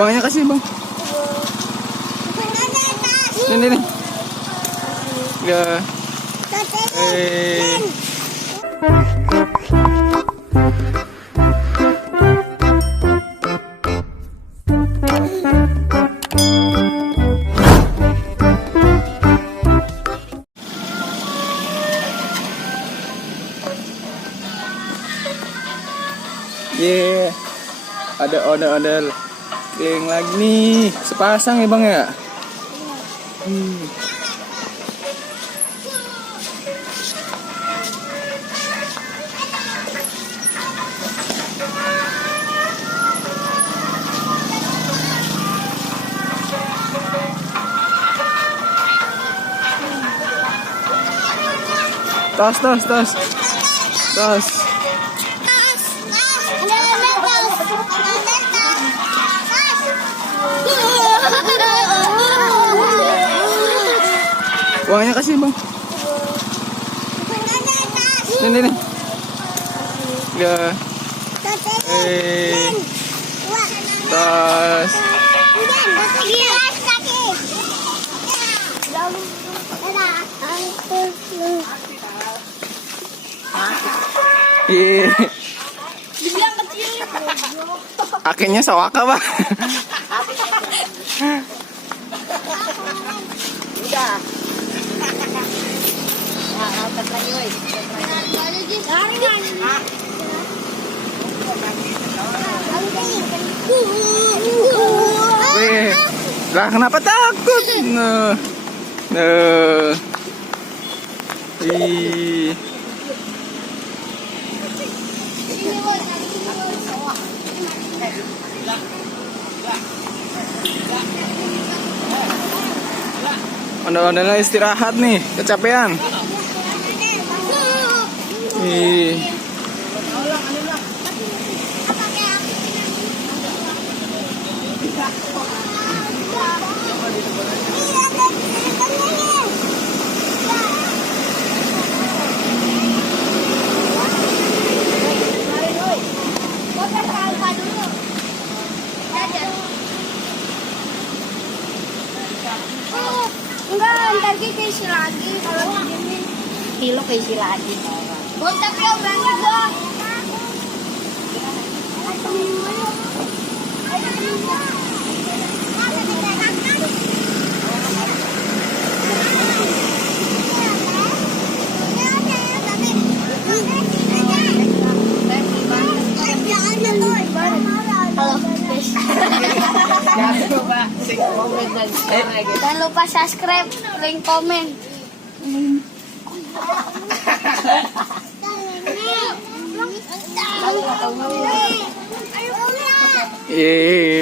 Uangnya kasih bang. Ini. Ya. Ada ondel-ondel keliling lagi nih, sepasang ya bang ya. Tos. Uangnya kasih bang. Ini. Ya. Tos. Akhirnya sawaka bang. Udah. Angkat lagi woi. Wih, lah kenapa takut? Nah. Ih. Ondel-ondelnya istirahat nih, kecapean. Ih. Enggak, ntar keisi lagi kalau didiemin. Kilo keisi lagi. Bontak ya berani dong. Jangan lupa subscribe, like, komen. Ih.